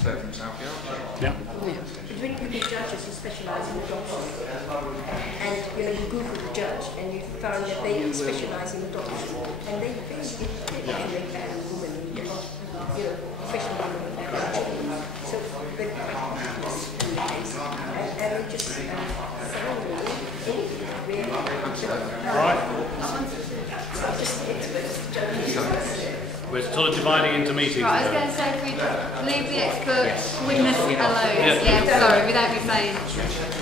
Esther from South Yorkshire. Yeah. There's really good judges who specialise in adoption, and you Google the judge and you find that they specialise in adoption, and they make bad women, especially women with their children. So they're quite practice in the case, and they just sound really. Right. We're sort of dividing into meetings. Right, I was going to say, if we leave the expert witness alone, sorry, without me saying.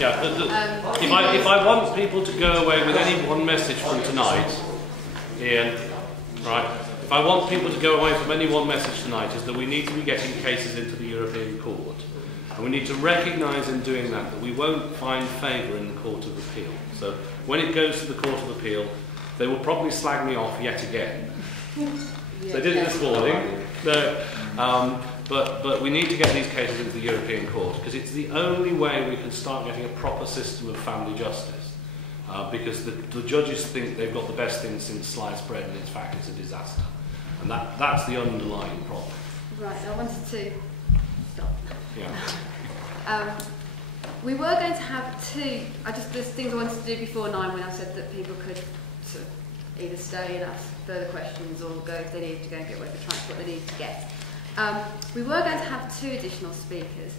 Yeah, if I want people to go away with any one message from tonight, Ian, right, if I want people to go away from any one message tonight, is that we need to be getting cases into the European Court. And we need to recognise in doing that we won't find favour in the Court of Appeal. So when it goes to the Court of Appeal, they will probably slag me off yet again. They did it this morning. No, but we need to get these cases into the European Court because it's the only way we can start getting a proper system of family justice. Because the judges think they've got the best thing since sliced bread, and in fact it's a disaster. And that's the underlying problem. Right, I wanted to stop. Yeah. We were going to have two. There's things I wanted to do before 9 when I said that people could sort of either stay and ask further questions or go if they needed to go and get whatever transport they needed to get. We were going to have 2 additional speakers,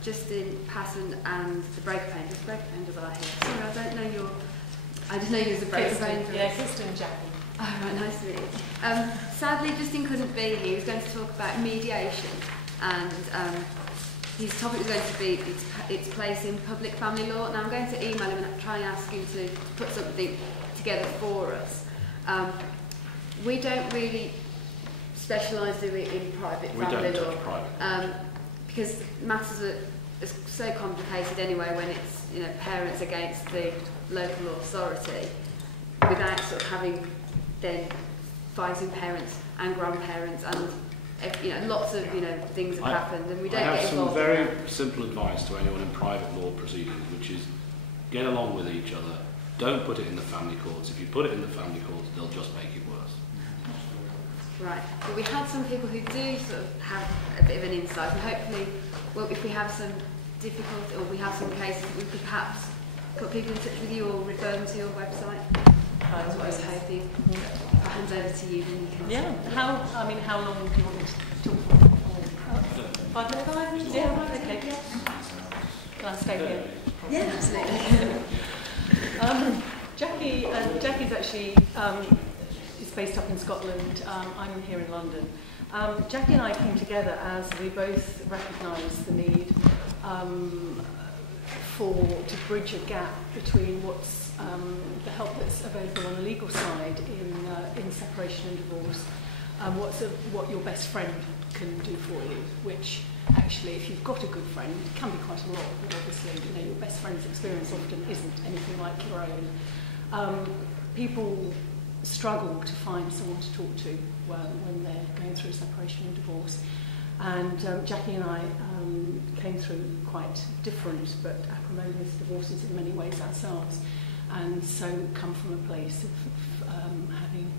Justin Passon and the Breaker Painters. The Breaker Painters are here. Sorry, I don't know I just know you as a Breaker Painter. Yeah, Kirsten and Jackie. Oh, right, nice to meet you. Sadly, Justin couldn't be here. He was going to talk about mediation, and his topic was going to be its place in public family law. Now I'm going to email him and try and ask him to put something together for us. We don't really specialise in private family law. We don't touch private. Because matters are so complicated anyway when it's parents against the local authority, without sort of having then fighting parents and grandparents and lots of things have happened, and we don't get involved. I have some very simple advice to anyone in private law proceedings, which is get along with each other. Don't put it in the family courts. If you put it in the family courts, they'll just make it worse. Right, but we had some people who do sort of have a bit of an insight, and hopefully, well, if we have some difficulty or we have some cases, we could perhaps put people in touch with you or refer them to your website. That's what I was hoping. If I hand over to you, then you can. Yeah. How long do you want me to talk for? 5 minutes. 5 minutes. Yeah. Okay. Can I stay here? Yeah, absolutely. Jackie's actually is based up in Scotland. I'm here in London. Jackie and I came together as we both recognised the need to bridge a gap between what's the help that's available on the legal side in separation and divorce, and what your best friend can do for you, which actually, if you've got a good friend, it can be quite a lot, but obviously, your best friend's experience often isn't anything like your own. People struggle to find someone to talk to when they're going through separation and divorce. And Jackie and I came through quite different but acrimonious divorces in many ways ourselves, and so come from a place of having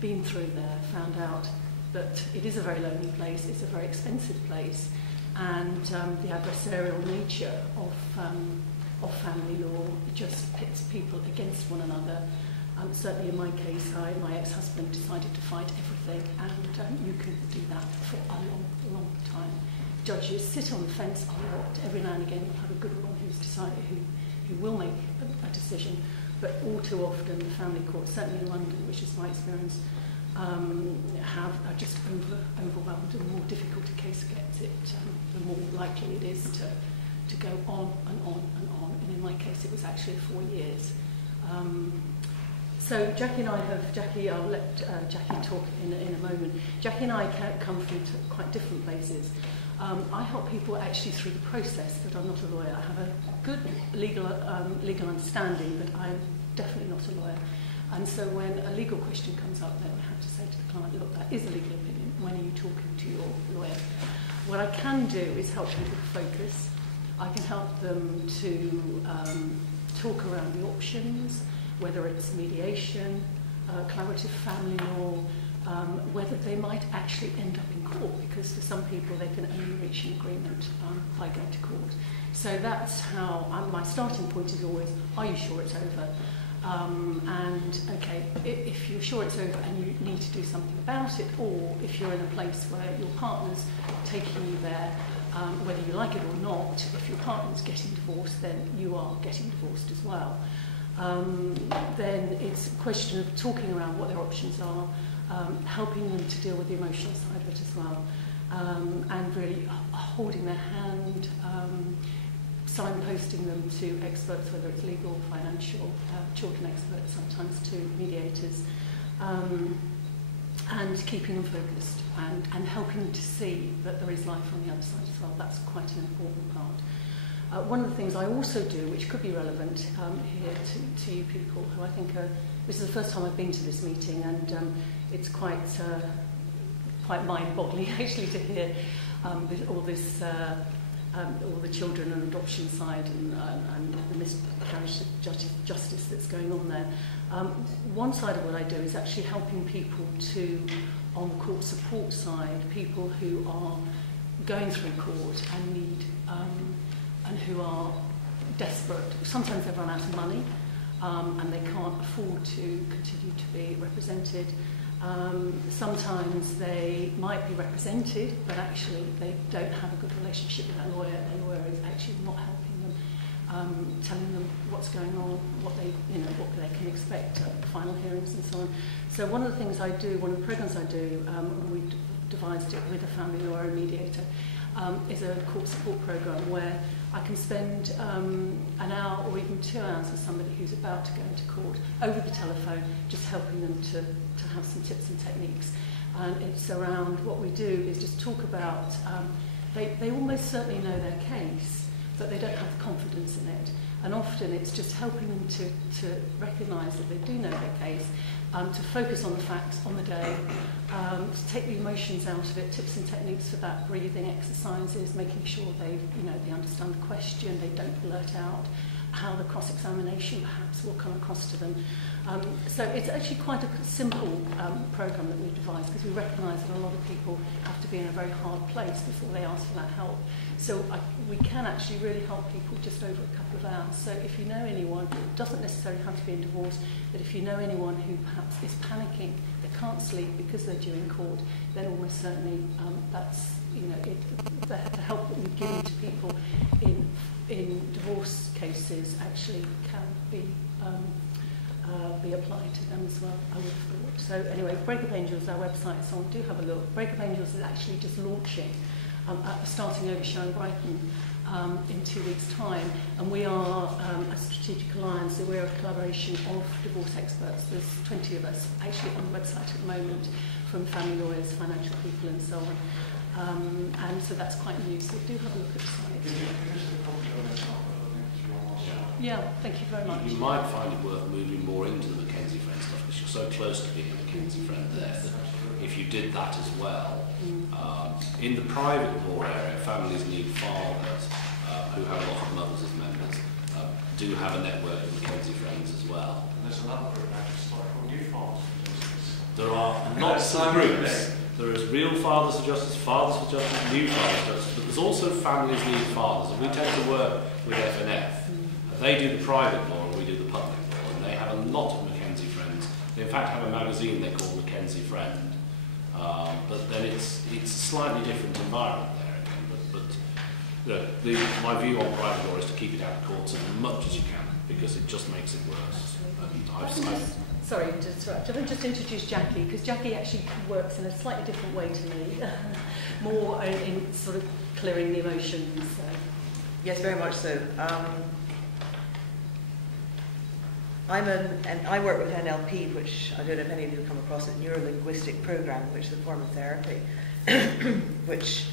been through there, found out that it is a very lonely place, it's a very expensive place, and the adversarial nature of family law just pits people against one another. Certainly in my case, my ex-husband decided to fight everything, and you can do that for a long, long time. Judges sit on the fence a lot. Every now and again you'll have a good one who will make a decision, but all too often the family courts, certainly in London, which is my experience, are just overwhelmed. And the more difficult a case gets, the more likely it is to go on and on and on. And in my case, it was actually 4 years. So Jackie and I I'll let Jackie talk in a moment. Jackie and I come from quite different places. I help people actually through the process, but I'm not a lawyer. I have a good legal understanding, but I'm definitely not a lawyer. And so when a legal question comes up, then I have to say to the client, look, that is a legal opinion. When are you talking to your lawyer? What I can do is help people to focus. I can help them to talk around the options, whether it's mediation, collaborative family law, whether they might actually end up in court, because for some people they can only reaching agreement by going to court. So that's how my starting point is always, are you sure it's over? And okay, if you're sure it's over and you need to do something about it, or if you're in a place where your partner's taking you there, whether you like it or not, if your partner's getting divorced, then you are getting divorced as well. Then it's a question of talking around what their options are, helping them to deal with the emotional side of it as well, and really holding their hand, signposting them to experts, whether it's legal, financial, children experts, sometimes to mediators, and keeping them focused and helping them to see that there is life on the other side as well. That's quite an important part. One of the things I also do, which could be relevant here to you people, who I think are, this is the first time I've been to this meeting, and it's quite mind-boggling actually to hear all this, all the children and adoption side and the miscarriage of justice that's going on there. One side of what I do is actually helping people to, on the court support side, people who are going through court and need, and who are desperate. Sometimes they've run out of money and they can't afford to continue to be represented. Sometimes they might be represented, but actually they don't have a good relationship with their lawyer. Their lawyer is actually not helping them, telling them what's going on, what they can expect at final hearings and so on. So one of the things I do, one of the programs I do, and we devised it with a family lawyer and mediator, is a court support program where I can spend an hour or even 2 hours with somebody who's about to go into court over the telephone, just helping them to have some tips and techniques. And it's around, what we do is just talk about, they almost certainly know their case, but they don't have the confidence in it. And often it's just helping them to recognise that they do know their case, to focus on the facts on the day, to take the emotions out of it, tips and techniques for that, breathing exercises, making sure they understand the question, they don't blurt out, how the cross-examination perhaps will come across to them. So it's actually quite a simple programme that we've devised, because we recognise that a lot of people have to be in a very hard place before they ask for that help. So we can actually really help people just over a couple of hours. So if you know anyone, it doesn't necessarily have to be in divorce, but if you know anyone who perhaps is panicking, they can't sleep because they're due in court, then almost certainly that's, the help that we've given to people in divorce cases actually can be applied to them as well, I would have thought. So anyway, Break Up Angels, our website, so do have a look. Break Up Angels is actually just launching at the Starting Over show in Brighton in 2 weeks' time, and we are a strategic alliance, so we're a collaboration of divorce experts. There's 20 of us actually on the website at the moment, from family lawyers, financial people and so on. And so that's quite new, so do have a look at the site. Yeah, thank you very much. You might find it worth moving more into the Mackenzie Friend stuff, because you're so close to being a Mackenzie Friend there, that if you did that as well. In the private law area, Families Need Fathers, who have a lot of mothers as members, do have a network of Mackenzie Friends as well. And there's another group actually started called New Fathers for Justice. There are lots of groups. There is Real Fathers for Justice, Fathers for Justice, New Fathers for Justice, but there's also Families Need Fathers, and we tend to work with FNF. They do the private law and we do the public law, and they have a lot of Mackenzie Friends. They in fact have a magazine they call Mackenzie Friend, but then it's a slightly different environment there again. But my view on private law is to keep it out of courts as much as you can, because it just makes it worse. And Sorry to interrupt. I've just introduced Jackie, because Jackie actually works in a slightly different way to me, more in sort of clearing the emotions. So. Yes, very much so. I work with NLP, which I don't know if any of you have come across it, Neuro-Linguistic Program, which is a form of therapy, which